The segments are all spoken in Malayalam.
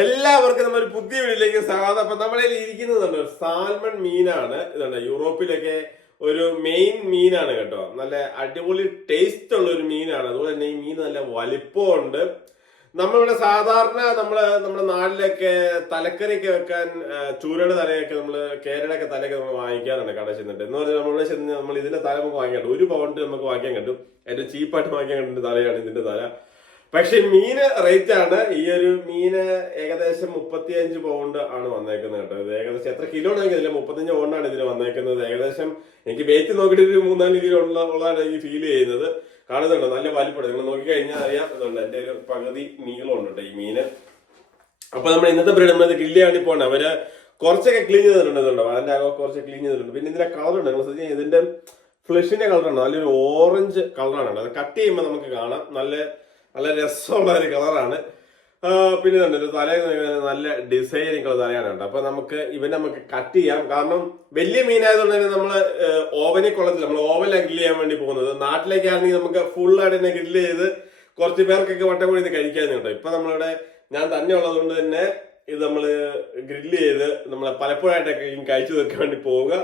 എല്ലാവർക്കും നമ്മൾ പുതിയ വീട്ടിലേക്ക് സ്വാഗതം. അപ്പൊ നമ്മളെ ഇരിക്കുന്നതുണ്ട് സാൽമൺ മീനാണ്. ഇതുണ്ട് യൂറോപ്പിലൊക്കെ ഒരു മെയിൻ മീനാണ് കേട്ടോ. നല്ല അടിപൊളി ടേസ്റ്റ് ഉള്ള ഒരു മീനാണ്. അതുപോലെ തന്നെ ഈ മീൻ നല്ല വലിപ്പമുണ്ട്. നമ്മളിവിടെ സാധാരണ നമ്മുടെ നാട്ടിലൊക്കെ തലക്കറിയൊക്കെ വെക്കാൻ ചൂരയുടെ തലയൊക്കെ കേരളയൊക്കെ തലയൊക്കെ നമ്മൾ വാങ്ങിക്കാറുണ്ട് കട ചെന്നിട്ട്. എന്ന് പറഞ്ഞാൽ നമ്മളിവിടെ ചെന്ന് നമ്മൾ ഇതിന്റെ തല നമുക്ക് വാങ്ങിക്കാൻ കിട്ടും. 1 പൗണ്ട് നമുക്ക് വാങ്ങിക്കാൻ കിട്ടും. ഏറ്റവും ചീപ്പായിട്ട് വാങ്ങിക്കാൻ കിട്ടുന്ന തലയാണ് ഇതിന്റെ തല. പക്ഷെ മീന് റേറ്റ് ആണ്. ഈ ഒരു മീന് ഏകദേശം 35 പൗണ്ട് ആണ് വന്നേക്കുന്നത് കേട്ടോ. ഇത് ഏകദേശം എത്ര കിലോ ആണെങ്കിലില്ല, 35 പൗണ്ടാണ് ഇതിന് വന്നേക്കുന്നത്. ഏകദേശം എനിക്ക് വെയിറ്റ് നോക്കിയിട്ട് ഒരു 3-4 കിലോ ഉള്ളതാണ് എനിക്ക് ഫീൽ ചെയ്യുന്നത്. കാണുന്നുണ്ടോ, നല്ല വലിപ്പമുണ്ട്. നിങ്ങൾ നോക്കിക്കഴിഞ്ഞാൽ അറിയാം. ഇതുണ്ട് എന്റെ ഒരു പകുതി നീളമുണ്ട് കേട്ടോ ഈ മീന്. അപ്പൊ നമ്മൾ ഇന്നത്തെ ബ്രീഡ് നമ്മൾ ഗ്രില്ല് ചെയ്യാൻ വേണ്ടി പോകണം. അവര് കുറച്ചൊക്കെ ക്ലീൻ ചെയ്തിട്ടുണ്ടോ, അതിന്റെ അകം കുറച്ച് ക്ലീൻ ചെയ്തിട്ടുണ്ട്. പിന്നെ ഇതിന്റെ കളറുണ്ട്, നിങ്ങൾ ശ്രദ്ധിച്ചാൽ ഇതിന്റെ ഫ്ലഷിന്റെ കളറുണ്ട്, നല്ലൊരു ഓറഞ്ച് കളറാണ്. അത് കട്ട് ചെയ്യുമ്പോൾ നമുക്ക് കാണാം. നല്ല രസമുള്ള ഒരു കളറാണ്. പിന്നെ ഒരു തല നല്ല ഡിസൈനിങ് ഉള്ള തലയാണ് കേട്ടോ. അപ്പൊ നമുക്ക് കട്ട് ചെയ്യാം. കാരണം വലിയ മീനായതുകൊണ്ട് തന്നെ നമ്മള് ഓവനിൽ കൊള്ളത്തില്ല. നമ്മൾ ഓവനിലാണ് ഗ്രില്ല് ചെയ്യാൻ വേണ്ടി പോകുന്നത്. നാട്ടിലേക്കാണെങ്കിൽ നമുക്ക് ഫുൾ ആയിട്ട് തന്നെ ഗ്രില്ല് ചെയ്ത് കുറച്ച് പേർക്കൊക്കെ വട്ടം കൂടി ഇത് കഴിക്കാൻ കേട്ടോ. ഇപ്പൊ നമ്മളിവിടെ ഞാൻ തന്നെ ഉള്ളത് കൊണ്ട് തന്നെ ഇത് നമ്മള് ഗ്രില്ല് ചെയ്ത് നമ്മളെ പലപ്പോഴായിട്ടൊക്കെ കഴിച്ചു തീർക്കാൻ വേണ്ടി പോവുക.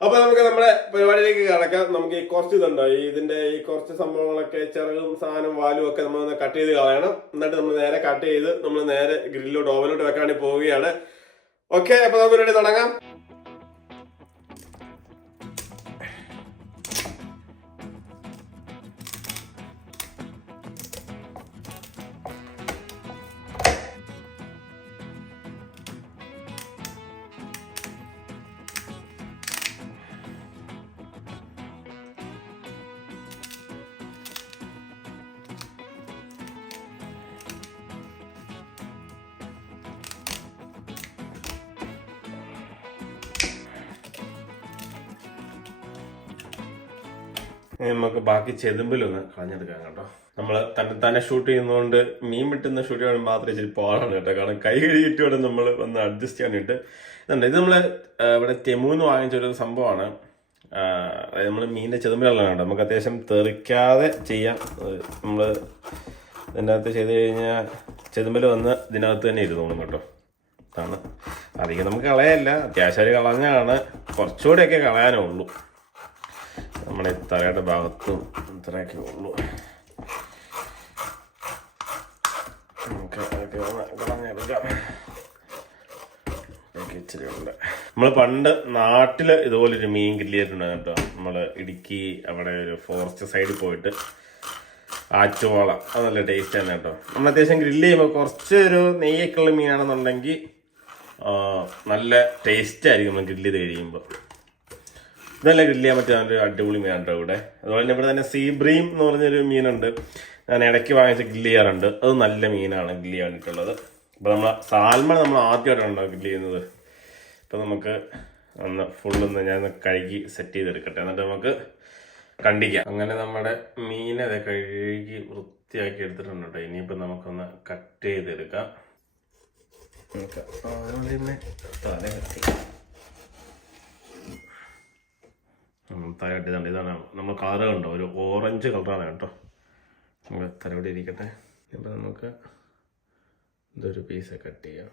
അപ്പൊ നമുക്ക് നമ്മുടെ പരിപാടിയിലേക്ക് കടക്കാം. നമുക്ക് ഈ കുറച്ച് ഇതുണ്ടോ, ഇതിന്റെ ഈ കുറച്ച് സംഭവങ്ങളൊക്കെ, ചിറകും സാധനം വാലും ഒക്കെ നമ്മൾ കട്ട് ചെയ്ത് കളയണം. എന്നിട്ട് നമ്മൾ നേരെ കട്ട് ചെയ്ത് നമ്മൾ നേരെ ഗ്രില്ലിലോട്ട് ഓവനിലോട്ട് വെക്കാൻ വേണ്ടി പോവുകയാണ്. ഓക്കെ, അപ്പൊ നമുക്ക് പരിപാടി തുടങ്ങാം. നമുക്ക് ബാക്കി ചെതുമ്പിലൊന്ന് കളഞ്ഞെടുക്കാം കേട്ടോ. നമ്മൾ തന്നെ ഷൂട്ട് ചെയ്യുന്നതുകൊണ്ട് മീൻ വെട്ടുന്ന ഷൂട്ട് ചെയ്യാൻ മാത്രമേ ഇച്ചിരി പാടാണ് കേട്ടോ. കാരണം കൈ കഴുകിയിട്ട് വേണം നമ്മൾ ഒന്ന് അഡ്ജസ്റ്റ് ചെയ്യാനായിട്ട്. ഇതുണ്ട്, ഇത് നമ്മൾ ഇവിടെ തെമുന്ന് വാങ്ങിച്ചൊരു സംഭവമാണ്. അതായത് നമ്മൾ മീനിന്റെ ചെതുമ്പിലെല്ലാം കേട്ടോ. നമുക്ക് അത്യാവശ്യം തെറിക്കാതെ ചെയ്യാം. നമ്മൾ ഇതിൻ്റെ അകത്ത് ചെയ്ത് കഴിഞ്ഞാൽ ചെതുമ്പിൽ വന്ന് ഇതിനകത്ത് തന്നെ ഇരുന്നോളും കേട്ടോ. അതാണ് അധികം നമുക്ക് കളയല്ല, അത്യാവശ്യം കളഞ്ഞാണ്. കുറച്ചുകൂടെയൊക്കെ കളയാനേ ഉള്ളൂ. നമ്മുടെ തലയുടെ ഭാഗത്തും ഇത്രയൊക്കെ ഉള്ളൂ. ഇച്ചിരി ഉണ്ട്. നമ്മൾ പണ്ട് നാട്ടില് ഇതുപോലൊരു മീൻ ഗ്രില്ല് ചെയ്തിട്ടുണ്ട് കേട്ടോ. നമ്മൾ ഇടുക്കി അവിടെ ഒരു ഫോറസ്റ്റ് സൈഡിൽ പോയിട്ട് ആറ്റുവാള, അത് നല്ല ടേസ്റ്റ് ആണ് കേട്ടോ. നമ്മൾ അത്യാവശ്യം ഗ്രില്ല് ചെയ്യുമ്പോൾ കുറച്ച് ഒരു നെയ്യൊക്കെ ഉള്ള മീനാണെന്നുണ്ടെങ്കിൽ നല്ല ടേസ്റ്റ് ആയിരിക്കും നമ്മൾ ഗ്രില്ല് ചെയ്ത് കഴിയുമ്പോൾ. ഇതെല്ലാം ഗ്രില്ല് ചെയ്യാൻ പറ്റിയ ഒരു അടിപൊളി മീനുണ്ട് ഇവിടെ. അതുപോലെ തന്നെ ഇവിടെ തന്നെ സീബ്രീം എന്ന് പറഞ്ഞൊരു മീനുണ്ട്, ഞാൻ ഇടയ്ക്ക് വാങ്ങിച്ച് ഗ്രില്ല് ചെയ്യാറുണ്ട്. അത് നല്ല മീനാണ് ഗ്രില്ല് ചെയ്യാൻ വേണ്ടിയിട്ടുള്ളത്. അപ്പോൾ സാൽമൺ നമ്മൾ ആദ്യമായിട്ടാണ് ഗ്രില്ല് ചെയ്യുന്നത്. ഇപ്പം നമുക്ക് ഫുള്ളൊന്ന് ഞാൻ കഴുകി സെറ്റ് ചെയ്തെടുക്കട്ടെ, എന്നിട്ട് നമുക്ക് കണ്ടിക്കാം. അങ്ങനെ നമ്മുടെ മീനത് കഴുകി വൃത്തിയാക്കി എടുത്തിട്ടുണ്ട് കേട്ടോ. ഇനിയിപ്പോൾ നമുക്കൊന്ന് കട്ട് ചെയ്തെടുക്കാം. തല കട്ടി തലകട്ടിയതുണ്ട്. ഇതാണ് നമ്മൾ കളറ് കണ്ടോ, ഒരു ഓറഞ്ച് കളറാണ് കേട്ടോ. നമ്മൾ തലയോടെ ഇരിക്കട്ടെ. ഇപ്പം നമുക്ക് ഇതൊരു പീസ് കട്ട് ചെയ്യാം.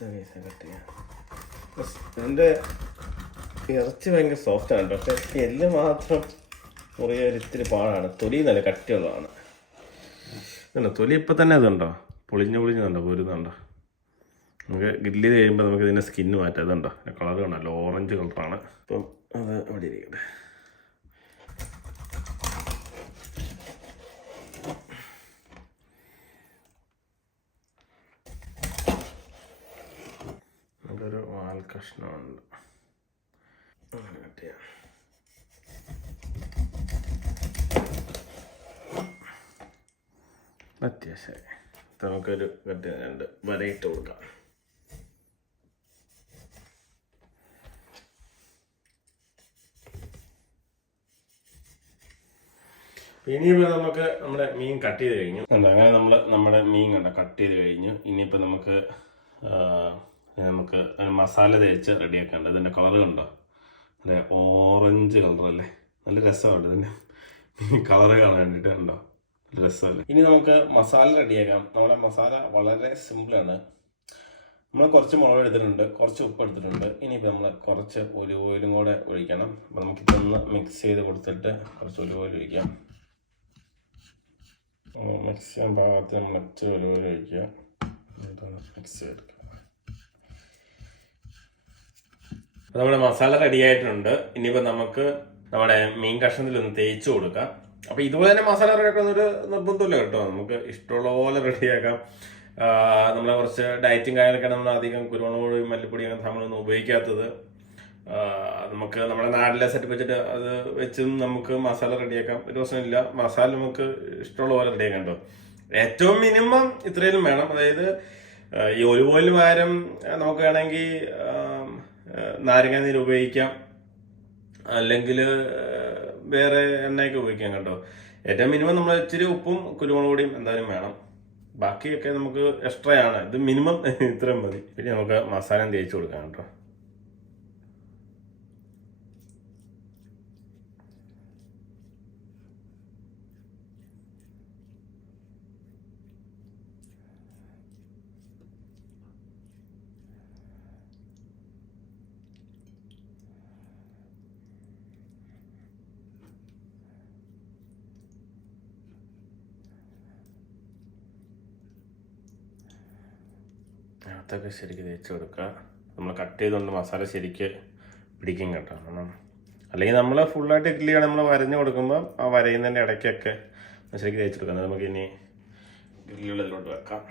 പീസ് കട്ട് ചെയ്യാം. എൻ്റെ ഇറച്ചി ഭയങ്കര സോഫ്റ്റാണ് കേട്ടോ. പക്ഷെ എല്ല് മാത്രം മുറിയ ഇത്തിരി പാടാണ്. തൊലി നല്ല കട്ടിയുള്ളതാണ്. തൊലി ഇപ്പം തന്നെ അതുണ്ടോ, പൊളിഞ്ഞുണ്ടോ, പോരുന്നുണ്ടോ. നമുക്ക് ഗ്രില്ല് ചെയ്ത് കഴിയുമ്പോൾ നമുക്ക് ഇതിൻ്റെ സ്കിന്ന് മാറ്റാം. ഇതുണ്ടോ, കളർ കണ്ടല്ലോ, ഓറഞ്ച് കളറാണ്. അപ്പം അത് അവിടെ ഇരിക്കട്ടെ. അതൊരു വാൽ കഷ്ണമുണ്ട്, അങ്ങനെ കട്ട് ചെയ്യാം. അത്യാവശ്യമായി നമുക്കൊരു കട്ട് വരയിട്ട് കൊടുക്കാം. ഇനിയിപ്പോൾ നമുക്ക് നമ്മുടെ മീൻ കട്ട് ചെയ്ത് കഴിഞ്ഞു. അങ്ങനെ നമ്മുടെ മീൻ കട്ട് ചെയ്ത് കഴിഞ്ഞു. ഇനിയിപ്പോൾ നമുക്ക് മസാല തേച്ച് റെഡിയാക്കേണ്ടത്. ഇതിൻ്റെ കളർ കണ്ടോ, അല്ലെ ഓറഞ്ച് കളറല്ലേ, നല്ല രസമാണ് ഇതിൻ്റെ കളറ് കാണാൻ വേണ്ടിയിട്ട്. ഉണ്ടോ, നല്ല രസമല്ലേ. ഇനി നമുക്ക് മസാല റെഡിയാക്കാം. നമ്മുടെ മസാല വളരെ സിമ്പിളാണ്. നമ്മൾ കുറച്ച് മുളക് എടുത്തിട്ടുണ്ട്, കുറച്ച് ഉപ്പ് എടുത്തിട്ടുണ്ട്. ഇനിയിപ്പോൾ നമ്മൾ കുറച്ച് ഒലിവ് ഓയിലും കൂടെ ഒഴിക്കണം. അപ്പോൾ നമുക്കിതൊന്ന് മിക്സ് ചെയ്ത് കൊടുത്തിട്ട് കുറച്ച് ഒലിവ് ഓയിൽ ഒഴിക്കാം. മിക്സ് ചെയ്യാൻ പാകത്തിന് നമ്മൾ ഇച്ചിരി ഒലിവ് ഓയിൽ ഒഴിക്കുക. എന്നിട്ടൊന്ന് മിക്സ് ചെയ്തെടുക്കുക. അപ്പോൾ നമ്മുടെ മസാല റെഡി ആയിട്ടുണ്ട്. ഇനിയിപ്പോൾ നമുക്ക് നമ്മുടെ മീൻ കഷ്ണത്തിലൊന്ന് തേച്ച് കൊടുക്കാം. അപ്പോൾ ഇതുപോലെ തന്നെ മസാല റെഡിയാക്കുന്നൊരു നിർബന്ധമില്ല കേട്ടോ, നമുക്ക് ഇഷ്ടമുള്ള പോലെ റെഡിയാക്കാം. നമ്മളെ കുറച്ച് ഡയറ്റും കാര്യങ്ങളൊക്കെ നമ്മൾ അധികം കുരുമുളക് പൊടി മല്ലിപ്പൊടി അങ്ങനത്തെ നമ്മളൊന്നും ഉപയോഗിക്കാത്തത്. നമുക്ക് നമ്മുടെ നാട്ടിലെ സെറ്റ് വെച്ചിട്ട് അത് വെച്ചും നമുക്ക് മസാല റെഡിയാക്കാം. ഒരു പ്രശ്നമില്ല, മസാല നമുക്ക് ഇഷ്ടമുള്ള പോലെ റെഡിയാക്കാം കേട്ടോ. ഏറ്റവും മിനിമം ഇത്രയും വേണം. അതായത് ഈ ഒലിവ് ഓയിൽ പകരം നമുക്ക് വേണമെങ്കിൽ നാരങ്ങ നീര് ഉപയോഗിക്കാം, അല്ലെങ്കിൽ വേറെ എണ്ണയൊക്കെ ഉപയോഗിക്കാം കേട്ടോ. ഏറ്റവും മിനിമം നമ്മൾ ഇച്ചിരി ഉപ്പും കുരുമുളക് പൊടിയും എന്തായാലും വേണം. ബാക്കിയൊക്കെ നമുക്ക് എക്സ്ട്രാ ആണ്, ഇത് മിനിമം ഇത്രയും മതി. പിന്നെ നമുക്ക് മസാല തേച്ച് കൊടുക്കാം കേട്ടോ. അകത്തൊക്കെ ശരിക്കും തേച്ച് കൊടുക്കുക. നമ്മൾ കട്ട് ചെയ്തുകൊണ്ട് മസാല ശരിക്ക് പിടിക്കും കേട്ടോ. അല്ലെങ്കിൽ നമ്മൾ ഫുള്ളായിട്ട് ഇഡ്ഡലിയാണ് നമ്മൾ വരഞ്ഞു കൊടുക്കുമ്പോൾ ആ വരയുന്നതിൻ്റെ ഇടയ്ക്കൊക്കെ ശരിക്കും തേച്ച് കൊടുക്കാം. നമുക്ക് ഇനി ഗ്രില്ലുള്ളതിലോട്ട് വെക്കാം.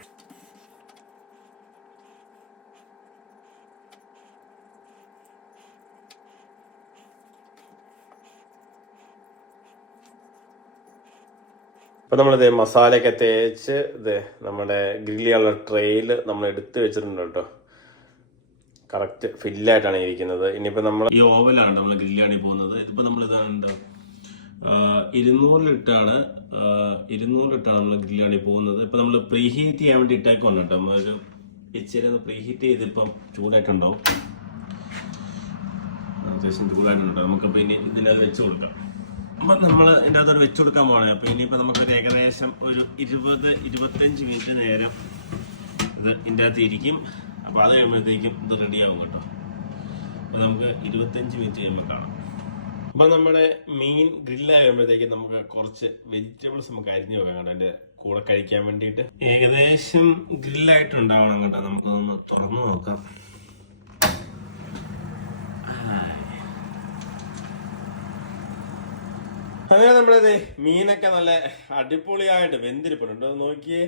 അപ്പോൾ നമ്മളിത് മസാലയൊക്കെ തേച്ച് നമ്മുടെ ഗ്രില്ല് ചെയ്യാനുള്ള ട്രെയിൽ നമ്മൾ എടുത്ത് വെച്ചിട്ടുണ്ട് കേട്ടോ. കറക്റ്റ് ഫില്ലായിട്ടാണ് ഇരിക്കുന്നത്. ഇനിയിപ്പോൾ നമ്മൾ ഈ ഓവലാണ് നമ്മൾ ഗ്രില്ലാണ് പോകുന്നത്. ഇതിപ്പോൾ നമ്മൾ ഇതാണ്ട് 200 ലിറ്റാണ് നമ്മൾ ഗ്രില്ലാണ് പോകുന്നത്. ഇപ്പം നമ്മൾ പ്രീഹീറ്റ് ചെയ്യാൻ വേണ്ടി ഇട്ടേക്കാണ് കേട്ടോ. നമ്മളൊരു ഇച്ചിരി ഒന്ന് പ്രീഹീറ്റ് ചെയ്തിപ്പം ചൂടായിട്ടുണ്ടാവും, അത്യാവശ്യം ചൂടായിട്ടുണ്ടോ. നമുക്കപ്പോൾ ഇനി ഇതിനകത്ത് വെച്ച് കൊടുക്കാം. അപ്പം നമ്മൾ ഇതിൻ്റെ അകത്തോട് വെച്ച് കൊടുക്കാൻ പോകണേ. അപ്പോൾ ഇനിയിപ്പോൾ നമുക്കൊരു ഏകദേശം ഒരു 20-25 മിനിറ്റ് നേരം ഇത് ഇതിൻ്റെ അകത്ത് ഇരിക്കും. അപ്പോൾ അത് കഴിയുമ്പോഴത്തേക്കും ഇത് റെഡിയാവും കേട്ടോ. അപ്പോൾ നമുക്ക് 25 മിനിറ്റ് കഴിയുമ്പോൾ കാണാം. അപ്പോൾ നമ്മുടെ മീൻ ഗ്രില്ലായി കഴിയുമ്പോഴത്തേക്കും നമുക്ക് കുറച്ച് വെജിറ്റബിൾസ് നമുക്ക് അരിഞ്ഞു വെക്കാം കേട്ടോ, അതിൻ്റെ കൂടെ കഴിക്കാൻ വേണ്ടിയിട്ട്. ഏകദേശം ഗ്രില്ലായിട്ടുണ്ടാവണം കേട്ടോ. നമുക്കൊന്ന് തുറന്നു നോക്കാം. അങ്ങനെ നമ്മളത് മീനൊക്കെ നല്ല അടിപൊളിയായിട്ട് വെന്തിരിപ്പുണ്ട്. നോക്കിയേ,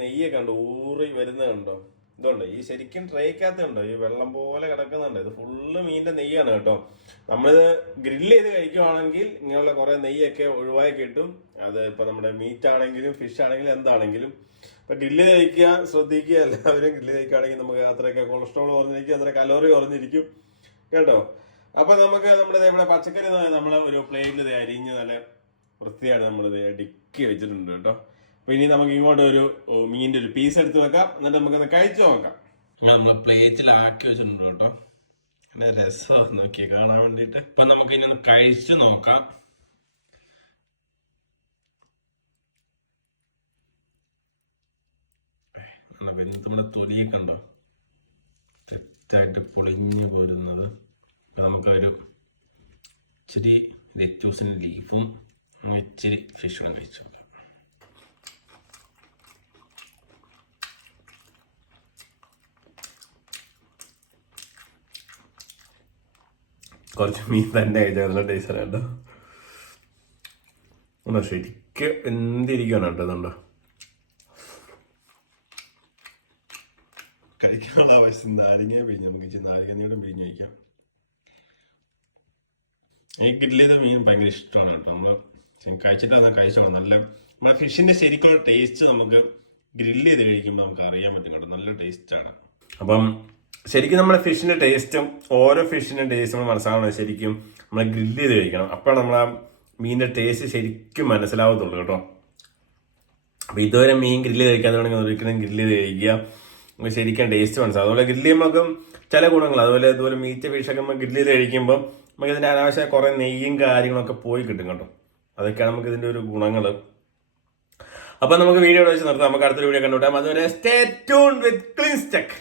നെയ്യൊക്കെ കണ്ടോ ഊറി വരുന്നത് കണ്ടോ. ഇതുണ്ട് ഈ ശരിക്കും ട്രേക്കകത്ത് ഉണ്ടോ ഈ വെള്ളം പോലെ കിടക്കുന്നുണ്ട്. ഇത് ഫുള്ള് മീനിന്റെ നെയ്യാണ് കേട്ടോ. നമ്മളിത് ഗ്രില്ല് ചെയ്ത് കഴിക്കുവാണെങ്കിൽ ഇങ്ങനെയുള്ള കുറെ നെയ്യൊക്കെ ഒഴിവായി കിട്ടും. അത് ഇപ്പൊ നമ്മുടെ മീറ്റ് ആണെങ്കിലും ഫിഷ് ആണെങ്കിലും എന്താണെങ്കിലും ഇപ്പൊ ഗ്രില്ല് കഴിക്കുക ശ്രദ്ധിക്കുക. എല്ലാവരും ഗ്രില്ല് കഴിക്കുകയാണെങ്കിൽ നമുക്ക് അത്രയൊക്കെ കൊളസ്ട്രോൾ കുറഞ്ഞിരിക്കും, അത്ര കലോറി കുറഞ്ഞിരിക്കും കേട്ടോ. അപ്പൊ നമുക്ക് നമ്മുടെ ഇവിടെ പച്ചക്കറി നമ്മൾ ഒരു പ്ലേറ്റിൽ അരിഞ്ഞ് നല്ല വൃത്തിയായിട്ട് നമ്മളിത് അടുക്കി വെച്ചിട്ടുണ്ട് കേട്ടോ. അപ്പൊ ഇനി നമുക്ക് ഇങ്ങോട്ട് ഒരു മീനിന്റെ ഒരു പീസ് എടുത്ത് വെക്കാം, എന്നിട്ട് നമുക്കൊന്ന് കഴിച്ചു നോക്കാം. അങ്ങനെ നമ്മൾ പ്ലേറ്റിലാക്കി വെച്ചിട്ടുണ്ട് കേട്ടോ. അങ്ങനെ രസം നോക്കി കാണാൻ വേണ്ടിയിട്ട്. അപ്പൊ നമുക്ക് ഇനി ഒന്ന് കഴിച്ചു നോക്കാം. നമ്മുടെ തൊലിയൊക്കെ ഉണ്ടോ തെറ്റായിട്ട് പൊളിഞ്ഞു പോരുന്നത്. നമുക്കൊരു ഇച്ചിരി ലെറ്റൂസിൻ്റെ ലീഫും ഇച്ചിരി ഫിഷും കഴിച്ചു നോക്കാം. കുറച്ച് മീൻ തന്നെ കഴിച്ചാൽ ടേസ്റ്റ് കേട്ടോ. ശരിക്കും എന്തിരിക്കണം കേട്ടോ. ഇതുണ്ടോ കഴിക്കാനുള്ള ആവശ്യം നാരങ്ങ പിഴിഞ്ഞ് നമുക്ക് ഇച്ചിരി നാരങ്ങ പിഴിഞ്ഞ് കഴിക്കാം. ഈ ഗ്രില്ല് ചെയ്ത മീൻ ഭയങ്കര ഇഷ്ടമാണ് കേട്ടോ. നമ്മൾ കഴിച്ചിട്ട് അത് കഴിച്ചോളാം. നല്ല നമ്മുടെ ഫിഷിന്റെ ശരിക്കുള്ള ടേസ്റ്റ് നമുക്ക് ഗ്രില്ല് ചെയ്ത് കഴിക്കുമ്പോൾ നമുക്ക് അറിയാൻ പറ്റും കേട്ടോ. നല്ല ടേസ്റ്റാണ്. അപ്പം ശരിക്കും നമ്മുടെ ഫിഷിന്റെ ടേസ്റ്റും ഓരോ ഫിഷിന്റെ ടേസ്റ്റ് നമ്മൾ മനസ്സിലാവണം. ശരിക്കും നമ്മൾ ഗ്രില്ല് ചെയ്ത് കഴിക്കണം. അപ്പോഴാണ് നമ്മൾ ആ മീനിന്റെ ടേസ്റ്റ് ശരിക്കും മനസ്സിലാവത്തുള്ളൂ കേട്ടോ. അപ്പൊ ഇതുവരെ മീൻ ഗ്രില്ല് കഴിക്കാത്തതുകൊണ്ട് ഒരിക്കലും ഗ്രില്ല് ചെയ്ത് കഴിക്കുക, നമുക്ക് ശരിക്കും ടേസ്റ്റ് മനസ്സിലാവും. അതുപോലെ ഗ്രില്ല് ചെയ്യുമ്പോൾ ചില ഗുണങ്ങൾ, അതുപോലെ ഇതുപോലെ മീറ്റ് ഫിഷൊക്കെ നമ്മൾ ഗ്രില്ല് ചെയ്ത് കഴിക്കുമ്പോൾ നമുക്ക് ഇതിൻ്റെ അനാവശ്യ കുറേ നെയ്യും കാര്യങ്ങളൊക്കെ പോയി കിട്ടും കേട്ടോ. അതൊക്കെയാണ് നമുക്ക് ഇതിൻ്റെ ഒരു ഗുണങ്ങൾ. അപ്പം നമുക്ക് വീഡിയോ വെച്ച് നിർത്താം. നമുക്ക് അടുത്തൊരു വീഡിയോ കണ്ടുവിട്ടാം. അതുവരെ സ്റ്റേ ട്യൂൺ വിത്ത് ക്ലീൻസ് ടെക്.